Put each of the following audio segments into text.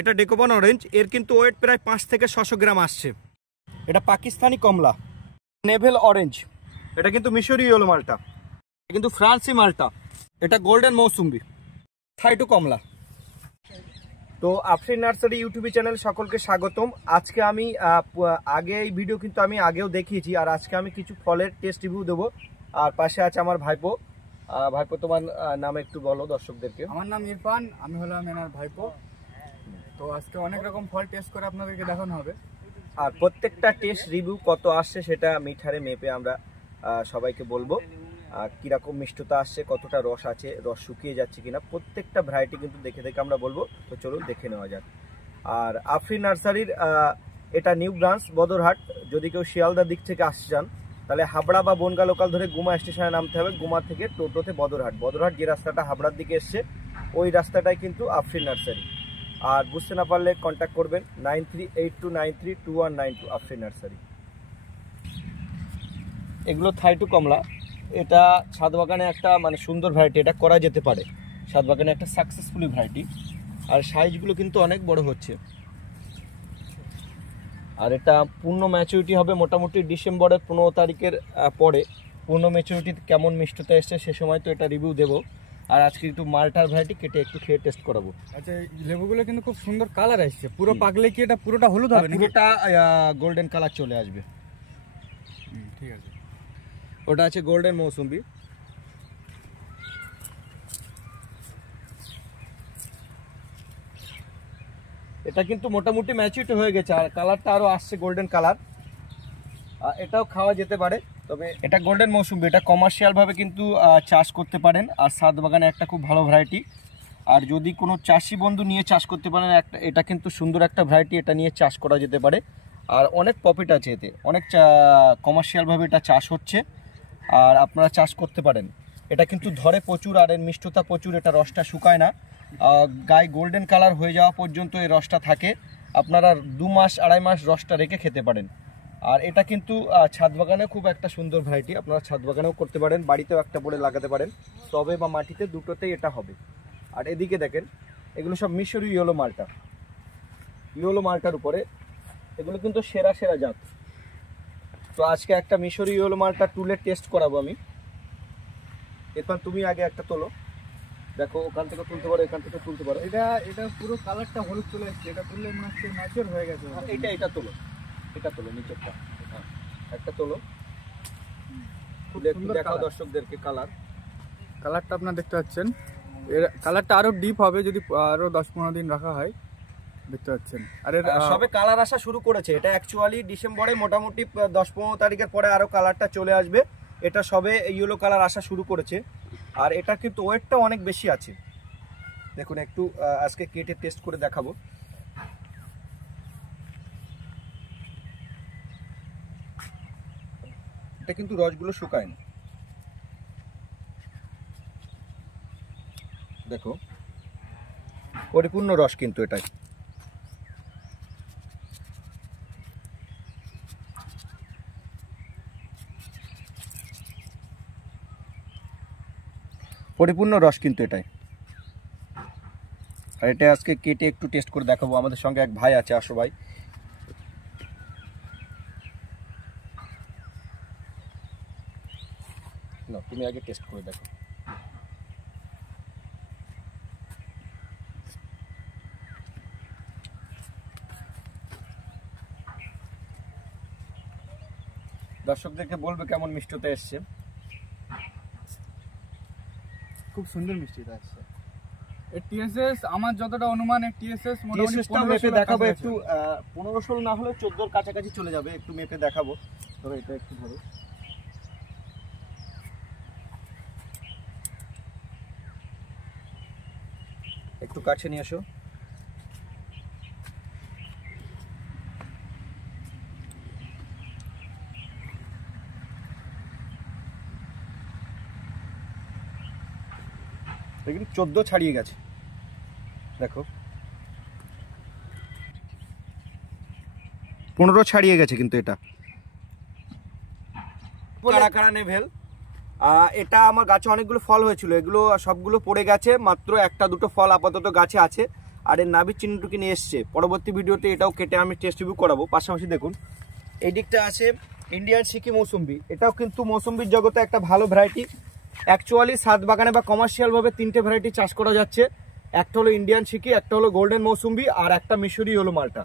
এটা ডেকোবন অরেঞ্জ, এর কিন্তু ওয়েট প্রায় 5 থেকে 600 গ্রাম আসছে। এটা পাকিস্তানি কমলা, নেভেল অরেঞ্জ, এটা কিন্তু মিশরি ইয়েলো মালটা, কিন্তু ফ্রান্সি মালটা, এটা গোল্ডেন মৌসুম্বি, থাইটু কমলা। তো আফরিন নার্সারি ইউটিউব চ্যানেল সকলকে স্বাগতম। আজকে আমি আগে এই ভিডিও কিন্তু আমি আগেও দেখিয়েছি, আর আজকে আমি কিছু ফলের টেস্ট রিভিউ দেবো। আর পাশে আছে আমার ভাইপো। ভাইপো, তোমার নাম একটু বলো দর্শকদেরকে। আমার নাম ইরফান, আমি হলাম এনার ভাইপো। তো আজকে অনেক রকম ফল টেস্ট করে আপনাদেরকে দেখানো হবে, আর প্রত্যেকটা টেস্ট রিভিউ কত আসছে সেটা মিঠারে মেপে আমরা সবাইকে বলবো। কীরকম মিষ্টতা আসছে, কতটা রস আছে, রস শুকিয়ে যাচ্ছে কিনা, প্রত্যেকটা ভ্যারাইটি কিন্তু দেখে দেখে আমরা বলবো। তো চলুন দেখে নেওয়া যাক। আর আফরিন নার্সারির এটা নিউ ব্রাঞ্চ বদরহাট। যদি কেউ শিয়ালদার দিক থেকে আসতে চান তাহলে হাবড়া বা বনগা লোকাল ধরে গুমা স্টেশনে নামতে হবে। গুমা থেকে টোটোতে বদরহাট যে রাস্তাটা হাবড়ার দিকে এসছে ওই রাস্তাটাই কিন্তু আফরিন নার্সারি। আর বুঝতে না পারলে কন্ট্যাক্ট করবেন 9382932192 আফরিন নার্সারি। এগুলো থাইটু কমলা, এটা ছাদ বাগানে একটা মানে সুন্দর ভ্যারাইটি, এটা করা যেতে পারে। ছাদ বাগানে একটা সাকসেসফুলি ভ্যারাইটি, আর সাইজগুলো কিন্তু অনেক বড় হচ্ছে। আর এটা পূর্ণ ম্যাচুরিটি হবে মোটামুটি ডিসেম্বরের 15 তারিখের পরে। পূর্ণ ম্যাচুরিটি কেমন মিষ্টতা এসছে সে সময় তো এটা রিভিউ দেবো। আর আজকে একটু মালটার ভ্যারাইটি কেটে একটু খেয়ে টেস্ট করাবো। আচ্ছা, লেবুগুলো কিন্তু খুব সুন্দর কালার আসছে। পুরো পাকলে কি এটা পুরোটা হলুদ হবে? পুরোটা গোল্ডেন কালার চলে আসবে। ঠিক আছে, ওটা আছে গোল্ডেন মৌসুম্বি। এটা কিন্তু মোটামুটি ম্যাচুরিটি হয়ে গেছে, আর কালারটা আরো আসছে গোল্ডেন কালার। এটাও খাওয়া যেতে পারে, তবে এটা গোল্ডেন মৌসুম্বি, এটা কমার্শিয়াল ভাবে কিন্তু চাষ করতে পারেন। আর ছাদ বাগানে একটা খুব ভালো ভ্যারাইটি। আর যদি কোনো চাষি বন্ধু নিয়ে চাষ করতে পারেন, এটা কিন্তু সুন্দর একটা ভ্যারাইটি, এটা নিয়ে চাষ করা যেতে পারে। আর অনেক প্রফিট আছে এতে, অনেক কমার্শিয়াল ভাবে এটা চাষ হচ্ছে, আর আপনারা চাষ করতে পারেন। এটা কিন্তু ধরে প্রচুর, আর এর মিষ্টতা প্রচুর, এটা রসটা শুকায় না। গায়ে গোল্ডেন কালার হয়ে যাওয়া পর্যন্ত এই রসটা থাকে। আপনারা 2 মাস 2.5 মাস রসটা রেখে খেতে পারেন। আর এটা কিন্তু ছাদ বাগানে খুব একটা সুন্দর ভ্যারাইটি, আপনারা ছাদ বাগানেও করতে পারেন, বাড়িতেও একটা বলে লাগাতে পারেন, টবে বা মাটিতে দুটোতেই এটা হবে। আর এদিকে দেখেন, এগুলো সব মিশরি ইয়েলো মালটার উপরে, এগুলো কিন্তু সেরা জাত। তো আজকে একটা মিশরি ইয়েলো মালটা তুলে টেস্ট করাবো আমি। এরপর তুমি আগে একটা তোলো, দেখো ওখান থেকে তুলতে পারো, এখান থেকে তুলতে পারো। এটা পুরো কালারটা হলুদ চলে আসছে, এটা তুললে মনে হচ্ছে ম্যাচিওর হয়ে গেছে। এটা তোলো নিচেরটা, হ্যাঁ একটা তোলো, তুলে একটু দেখাও দর্শকদেরকে। কালারটা আপনারা দেখতে পাচ্ছেন, এর কালারটা আরো ডিপ হবে যদি আরো 10-15 দিন রাখা হয়। দেখতে পাচ্ছেন, আর এর সবে কালার আসা শুরু করেছে। এটা অ্যাকচুয়ালি ডিসেম্বরে মোটামুটি 10-15 তারিখের পরে আরো কালারটা চলে আসবে। এটা সবে ইয়েলো কালার আসা শুরু করেছে, আর এটা কিন্তু ওয়েটটা অনেক বেশি আছে। দেখুন একটু আজকে কেটে টেস্ট করে দেখাবো। এটা কিন্তু রসগুলো শুকায় না, দেখো পরিপূর্ণ রস কিন্তু এটাই। পরিপূর্ণ রস কিন্তু এটাই। আর এটা আজকে কেটে একটু টেস্ট করে দেখাবো। আমাদের সঙ্গে এক ভাই আছে, আসো ভাই। না, তুমি আগে টেস্ট করে দেখো। দর্শকদেরকে বলবে কেমন মিষ্টতা এসছে। খুব সুন্দর মিষ্টিটা আসছে। এর টিএসএস আমার যতটা অনুমান, এর টিএসএস মোটামুটি 1500 দেখাবো একটু। 1500 না হলে 14 কাছাকাছি চলে যাবে। একটু মেপে দেখাবো। ধরো এটা একটু ধরো, একটু কাছে নিয়ে আসো। কিন্তু 14 ছাড়িয়ে গেছে, দেখো 15 ছাড়িয়ে গেছে কিন্তু এটা। কারা নেভেল, এটা আমার গাছে অনেকগুলো ফল হয়েছিল, এগুলো সবগুলো পড়ে গেছে, মাত্র 1-2 ফল আপাতত গাছে আছে। আর এর নাভির চিহ্নটুকু নিয়ে এসছে। পরবর্তী ভিডিওতে এটাও কেটে আমি টেস্ট রিভিউ করাবো। পাশাপাশি দেখুন এই দিকটা আছে ইন্ডিয়ান সিকি মৌসুম্বি। এটাও কিন্তু মৌসুম্বির জগতে একটা ভালো ভ্যারাইটি। অ্যাকচুয়ালি ছাদ বাগানে বা কমার্শিয়ালভাবে 3টে ভ্যারাইটি চাষ করা যাচ্ছে। একটা হলো ইন্ডিয়ান সিকি, একটা হলো গোল্ডেন মৌসুম্বি, আর একটা মিশরি হলো মালটা।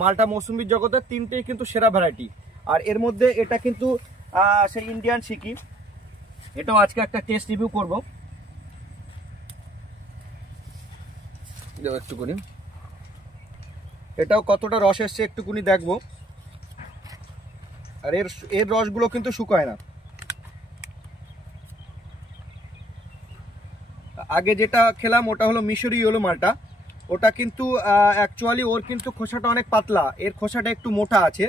মালটা মৌসুম্বির জগতে 3টেই কিন্তু সেরা ভ্যারাইটি। আর এর মধ্যে এটা কিন্তু সেই ইন্ডিয়ান সিকি, এটাও আজকে একটা টেস্ট রিভিউ করবো। একটুকুনি এটাও কতটা রস এসছে একটুকুনি দেখবো। আর এর রসগুলো কিন্তু শুকায় না। আগে যেটা খেলাম ওটা হলো মিশরি হলো মালটা, ওটা কিন্তু অ্যাকচুয়ালি ওর কিন্তু খোসাটা অনেক পাতলা, এর খোসাটা একটু মোটা আছে।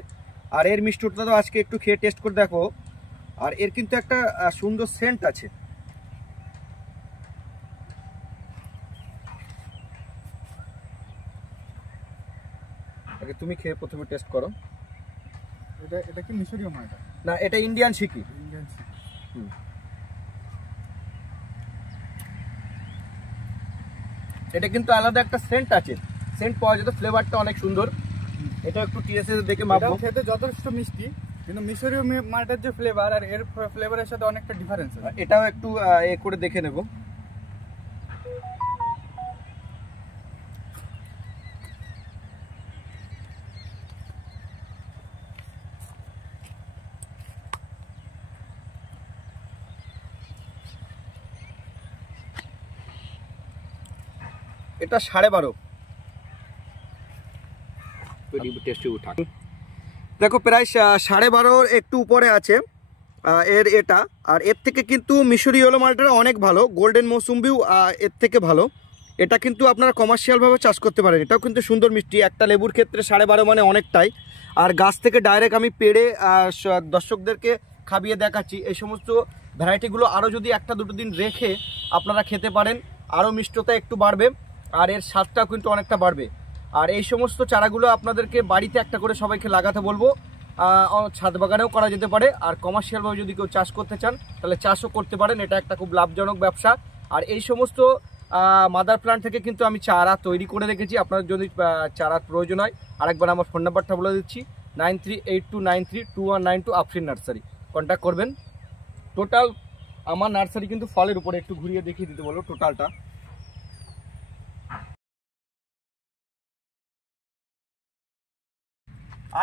আর এর মিষ্টটা তো আজকে একটু খেয়ে টেস্ট করে দেখো। আর এর কিন্তু একটা সুন্দর সেন্ট আছে। আগে তুমি খেয়ে প্রথমে টেস্ট করো। এটা কি মিশরীয় মালটা? না, এটা ইন্ডিয়ান সিকি। ইন্ডিয়ান সিকি। এটা কিন্তু আলাদা একটা সেন্ট আছে, সেন্ট পাওয়া যেত, ফ্লেভারটা অনেক সুন্দর। এটা একটু টিএসএ দেখে মাপবো। খেতে যথেষ্ট মিষ্টি, কিন্তু মিশরীয় মালটার যে ফ্লেভার আর এর ফ্লেভারের সাথে অনেকটা ডিফারেন্স আছে। এটাও একটু এ করে দেখে নেব। এটা 12.5। দেখো প্রায় 12.5 একটু উপরে আছে এটা। আর এর থেকে কিন্তু মিশরি হলো মালটা অনেক ভালো, গোল্ডেন মৌসুম্বিও এর থেকে ভালো। এটা কিন্তু আপনারা কমার্শিয়ালভাবে চাষ করতে পারেন। এটাও কিন্তু সুন্দর মিষ্টি, একটা লেবুর ক্ষেত্রে 12.5 মানে অনেকটাই। আর গাছ থেকে ডাইরেক্ট আমি পেড়ে দর্শকদেরকে খাবিয়ে দেখাচ্ছি। এই সমস্ত ভ্যারাইটিগুলো আরও যদি 1-2 দিন রেখে আপনারা খেতে পারেন, আরও মিষ্টতা একটু বাড়বে আর এর স্বাদটাও কিন্তু অনেকটা বাড়বে। আর এই সমস্ত চারাগুলো আপনাদেরকে বাড়িতে একটা করে সবাইকে লাগাতে বলবো। ছাদ বাগানেও করা যেতে পারে। আর কমার্শিয়ালভাবে যদি কেউ চাষ করতে চান তাহলে চাষও করতে পারেন, এটা একটা খুব লাভজনক ব্যবসা। আর এই সমস্ত মাদার প্লান্ট থেকে কিন্তু আমি চারা তৈরি করে রেখেছি। আপনার যদি চারার প্রয়োজন হয়, আরেকবার আমার ফোন নাম্বারটা বলে দিচ্ছি, 9382932192 আফরিন নার্সারি। কন্ট্যাক্ট করবেন। টোটাল আমার নার্সারি কিন্তু ফলের উপরে, একটু ঘুরিয়ে দেখিয়ে দিতে বলবো টোটালটা।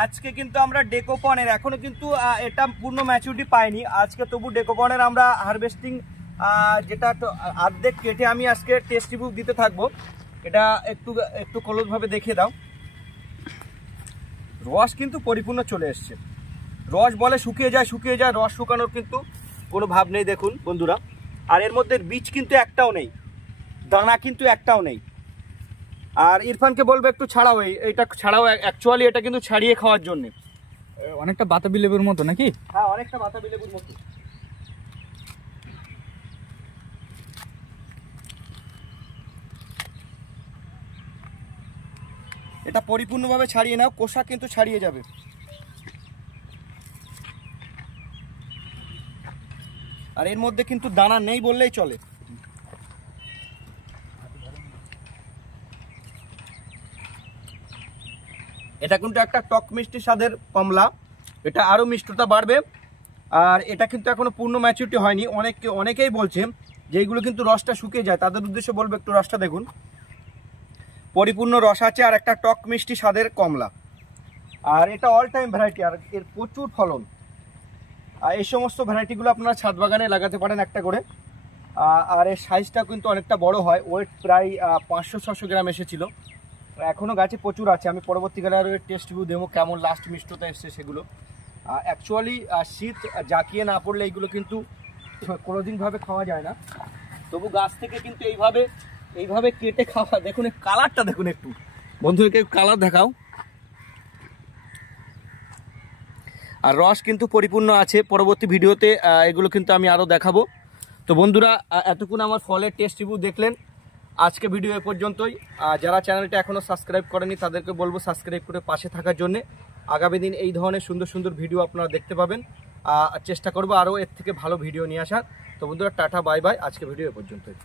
আজকে কিন্তু আমরা ডেকোপনের এখনো কিন্তু এটা পূর্ণ ম্যাচুরিটি পাইনি। আজকে তবু ডেকোপনের আমরা হারভেস্টিং যেটা অর্ধেক কেটে আমি আজকে টেস্ট রিভিউ দিতে থাকবো। এটা একটু একটু ক্লোজভাবে দেখিয়ে দাও। রস কিন্তু পরিপূর্ণ চলে এসছে। রস বলে শুকিয়ে যায়, রস শুকানোর কিন্তু কোনো ভাব নেই দেখুন বন্ধুরা। আর এর মধ্যে বীজ কিন্তু একটাও নেই, দানা কিন্তু একটাও নেই। আর ইরফানকে বলবো একটু ছাড়াও, এইটা ছাড়াও। অ্যাকচুয়ালি এটা কিন্তু ছাড়িয়ে খাওয়ার জন্য। অনেকটা বাতাবি লেবুর মতো নাকি? হ্যাঁ, অনেকটা বাতাবি লেবুর মতো। এটা পরিপূর্ণভাবে ছাড়িয়ে নাও, কোষা কিন্তু ছাড়িয়ে যাবে। আর এর মধ্যে কিন্তু দানা নেই বললেই চলে। এটা কিন্তু একটা টক মিষ্টি স্বাদের কমলা, এটা আরও মিষ্টতা বাড়বে। আর এটা কিন্তু এখনো পূর্ণ ম্যাচুরিটি হয়নি। অনেকেই বলছে যে এইগুলো কিন্তু রসটা শুকিয়ে যায়, তাদের উদ্দেশ্যে বলবো একটু রসটা দেখুন, পরিপূর্ণ রস আছে। আর একটা টক মিষ্টি স্বাদের কমলা। আর এটা অল টাইম ভ্যারাইটি, আর এর প্রচুর ফলন। আর এই সমস্ত ভ্যারাইটিগুলো আপনারা ছাদ বাগানে লাগাতে পারেন একটা করে। আর এর সাইজটা কিন্তু অনেকটা বড় হয়, ওয়েট প্রায় 500-600 গ্রাম এসেছিল। এখনও গাছে প্রচুর আছে। আমি পরবর্তীকালে আরও টেস্ট রিভিউ দেবো কেমন লাস্ট মিষ্টতা এসছে সেগুলো। অ্যাকচুয়ালি শীত জাকিয়ে না পড়লে এইগুলো কিন্তু কোনোদিনভাবে খাওয়া যায় না। তবু গাছ থেকে কিন্তু এইভাবে কেটে খাওয়া। দেখুন এই কালারটা দেখুন, একটু বন্ধুদেরকে কালার দেখাও। আর রস কিন্তু পরিপূর্ণ আছে। পরবর্তী ভিডিওতে এগুলো কিন্তু আমি আরও দেখাবো। তো বন্ধুরা, এতক্ষণ আমার ফলের টেস্ট রিভিউ দেখলেন। আজকে ভিডিও এ পর্যন্তই। যারা চ্যানেলটা এখনও সাবস্ক্রাইব করেনি তাদেরকে বলবো সাবস্ক্রাইব করে পাশে থাকার জন্যে। আগামী দিন এই ধরনের সুন্দর সুন্দর ভিডিও আপনারা দেখতে পাবেন। চেষ্টা করবো আরও এর থেকে ভালো ভিডিও নিয়ে আসার। তো বন্ধুরা, টাটা বাই বাই। আজকে ভিডিও এ পর্যন্তই।